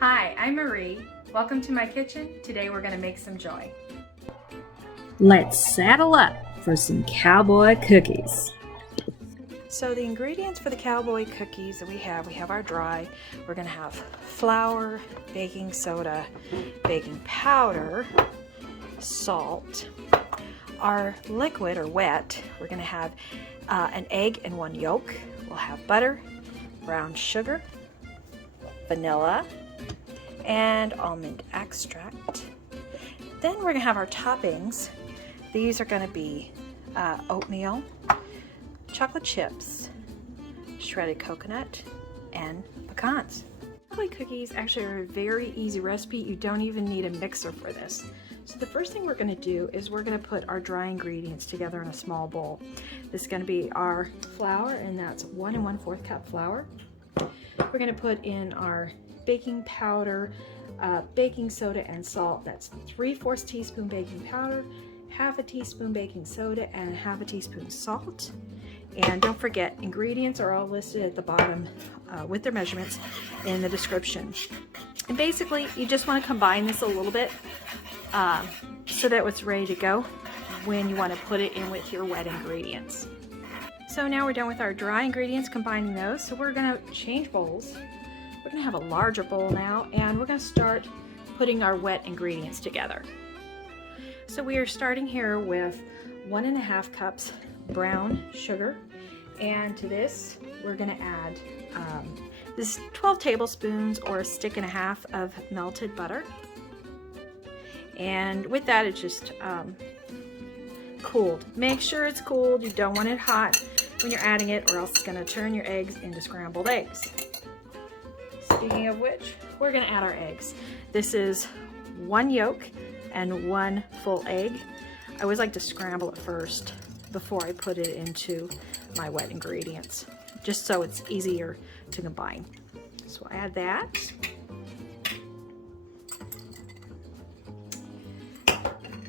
Hi, I'm Marie. Welcome to my kitchen. Today we're going to make some joy. Let's saddle up for some cowboy cookies. So the ingredients for the cowboy cookies that we have our dry. We're going to have flour, baking soda, baking powder, salt. Our liquid or wet, we're going to have an egg and 1 yolk. We'll have butter, brown sugar, vanilla, and almond extract. Then we're going to have our toppings. These are going to be oatmeal, chocolate chips, shredded coconut, and pecans. Cowboy cookies actually are a very easy recipe. You don't even need a mixer for this. So the first thing we're going to do is we're going to put our dry ingredients together in a small bowl. This is going to be our flour, and that's 1 1/4 cup flour. We're going to put in our baking powder, baking soda, and salt. That's 3/4 teaspoon baking powder, 1/2 teaspoon baking soda, and 1/2 teaspoon salt. And don't forget, ingredients are all listed at the bottom with their measurements in the description. And basically, you just want to combine this a little bit so that it's ready to go when you want to put it in with your wet ingredients. So now we're done with our dry ingredients, combining those. So we're going to change bowls. We're going to have a larger bowl now, and we're going to start putting our wet ingredients together. So we are starting here with 1 1/2 cups brown sugar, and to this we're going to add this 12 tablespoons or 1.5 sticks of melted butter. And with that, it's just cooled. Make sure it's cooled. You don't want it hot when you're adding it, or else it's going to turn your eggs into scrambled eggs. Speaking of which, we're going to add our eggs. This is 1 yolk and 1 full egg. I always like to scramble it first before I put it into my wet ingredients, just so it's easier to combine. So we'll add that.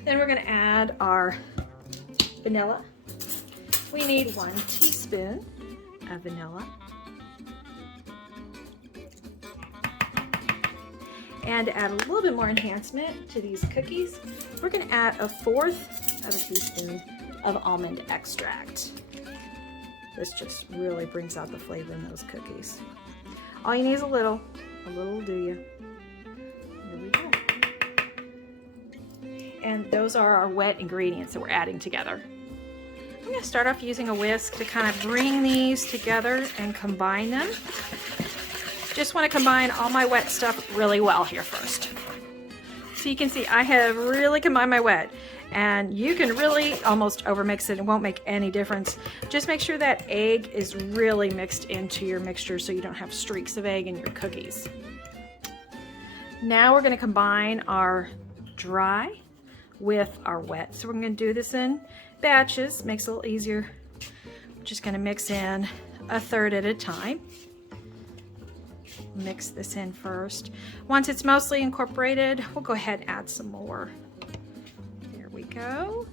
Then we're going to add our vanilla. We need 1 teaspoon of vanilla. And to add a little bit more enhancement to these cookies, we're going to add 1/4 teaspoon of almond extract. This just really brings out the flavor in those cookies. All you need is a little will do you. There we go. And those are our wet ingredients that we're adding together. I'm going to start off using a whisk to kind of bring these together and combine them. Just want to combine all my wet stuff really well here first. So you can see I have really combined my wet, and you can really almost overmix it. It won't make any difference. Just make sure that egg is really mixed into your mixture so you don't have streaks of egg in your cookies. Now we're going to combine our dry with our wet. So we're going to do this in batches. Makes it a little easier. We're just going to mix in 1/3 at a time. Mix this in first. Once it's mostly incorporated, we'll go ahead and add some more. There we go.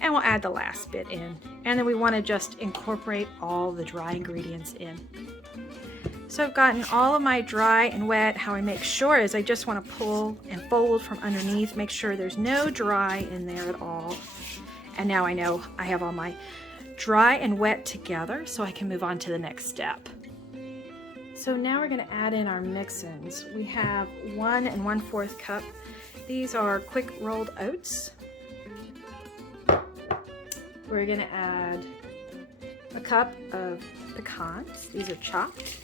And we'll add the last bit in. And then we want to just incorporate all the dry ingredients in. So I've gotten all of my dry and wet. How I make sure is I just want to pull and fold from underneath, make sure there's no dry in there at all. And now I know I have all my dry and wet together, so I can move on to the next step. So now we're going to add in our mix-ins. We have 1 1/4 cup. These are quick rolled oats. We're going to add a cup of pecans. These are chopped.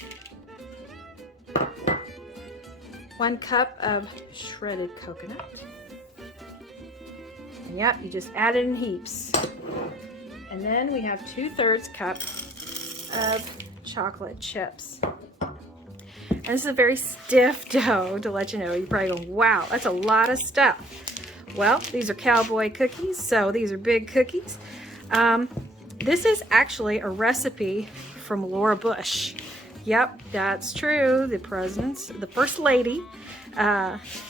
1 cup of shredded coconut. And yep, you just add it in heaps. And then we have 2/3 cup of chocolate chips. And this is a very stiff dough, to let you know. You're probably going, wow, that's a lot of stuff. Well, these are cowboy cookies, so these are big cookies. This is actually a recipe from Laura Bush. Yep, that's true. The first lady,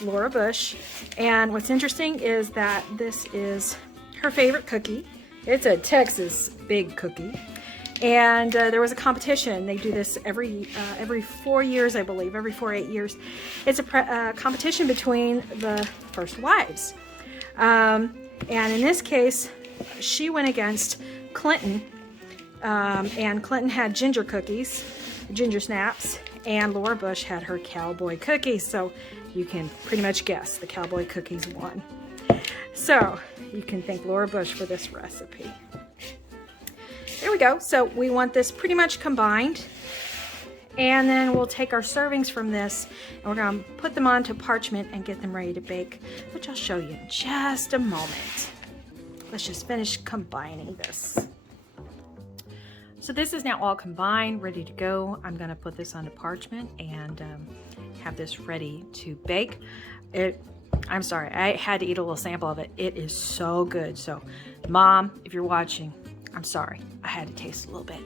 Laura Bush. And what's interesting is that this is her favorite cookie. It's a Texas big cookie. And there was a competition. They do this every 4 years, I believe, every 4 or 8 years. It's a competition between the first wives. And in this case, she went against Clinton. And Clinton had ginger cookies, ginger snaps, and Laura Bush had her cowboy cookies. So you can pretty much guess the cowboy cookies won. So you can thank Laura Bush for this recipe. There we go. So we want this pretty much combined. And then we'll take our servings from this and we're going to put them onto parchment and get them ready to bake, which I'll show you in just a moment. Let's just finish combining this. So this is now all combined, ready to go. I'm going to put this onto parchment and have this ready to bake. I'm sorry, I had to eat a little sample of it. It is so good. So Mom, if you're watching, I'm sorry, I had to taste a little bit.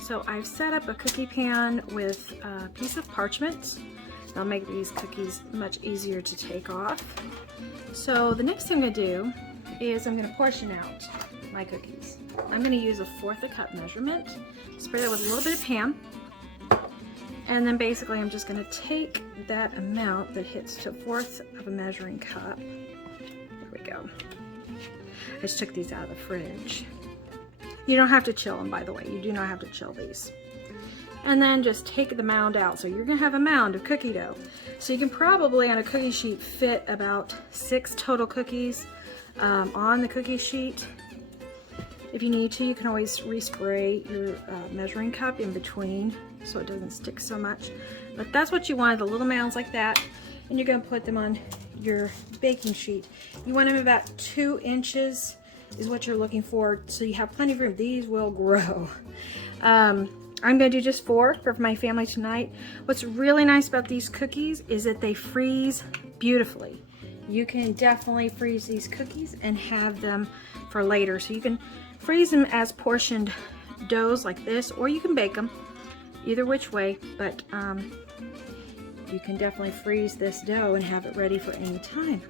So I've set up a cookie pan with a piece of parchment. That'll make these cookies much easier to take off. So the next thing I'm going to do is I'm going to portion out my cookies. I'm going to use 1/4 cup measurement, spray that with a little bit of Pam, and then basically I'm just going to take that amount that hits to 1/4 of a measuring cup. There we go. I just took these out of the fridge. You don't have to chill them, by the way. You do not have to chill these. And then just take the mound out. So you're going to have a mound of cookie dough. So you can probably on a cookie sheet fit about 6 total cookies on the cookie sheet. If you need to, you can always respray your measuring cup in between so it doesn't stick so much. But that's what you want, the little mounds like that. And you're going to put them on your baking sheet. You want them about 2 inches is what you're looking for, so you have plenty of room. These will grow. I'm going to do just 4 for my family tonight. What's really nice about these cookies is that they freeze beautifully. You can definitely freeze these cookies and have them for later. So you can freeze them as portioned doughs like this, or you can bake them, either which way, but you can definitely freeze this dough and have it ready for any time.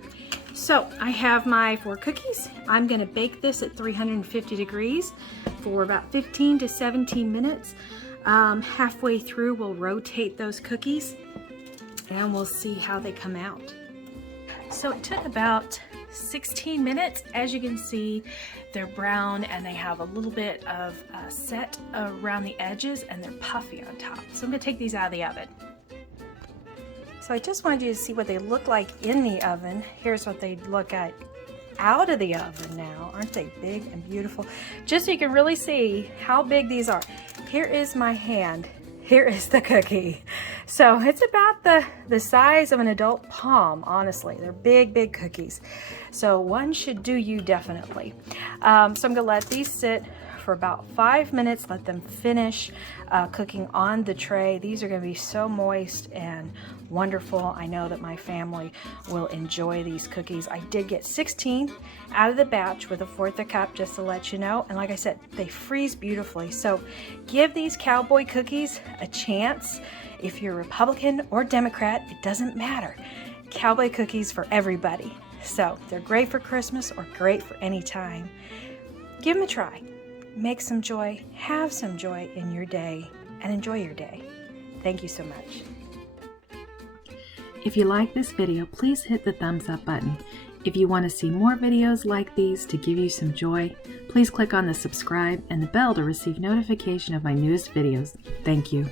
So I have my 4 cookies. I'm going to bake this at 350 degrees for about 15 to 17 minutes. Halfway through, we'll rotate those cookies and we'll see how they come out. So it took about 16 minutes. As you can see, they're brown and they have a little bit of set around the edges and they're puffy on top. So I'm going to take these out of the oven. So I just wanted you to see what they look like in the oven. Here's what they look at out of the oven now. Aren't they big and beautiful? Just so you can really see how big these are. Here is my hand. Here is the cookie. So it's about the size of an adult palm, honestly. They're big, big cookies. So one should do you definitely. So I'm gonna let these sit for about 5 minutes, let them finish cooking on the tray. These are gonna be so moist and wonderful. I know that my family will enjoy these cookies. I did get 16 out of the batch with 1/4 cup, just to let you know. And like I said, they freeze beautifully. So give these cowboy cookies a chance. If you're Republican or Democrat, it doesn't matter. Cowboy cookies for everybody. So they're great for Christmas or great for any time. Give them a try. Make some joy, have some joy in your day, and enjoy your day. Thank you so much. If you like this video, please hit the thumbs up button. If you want to see more videos like these to give you some joy, please click on the subscribe and the bell to receive notification of my newest videos. Thank you.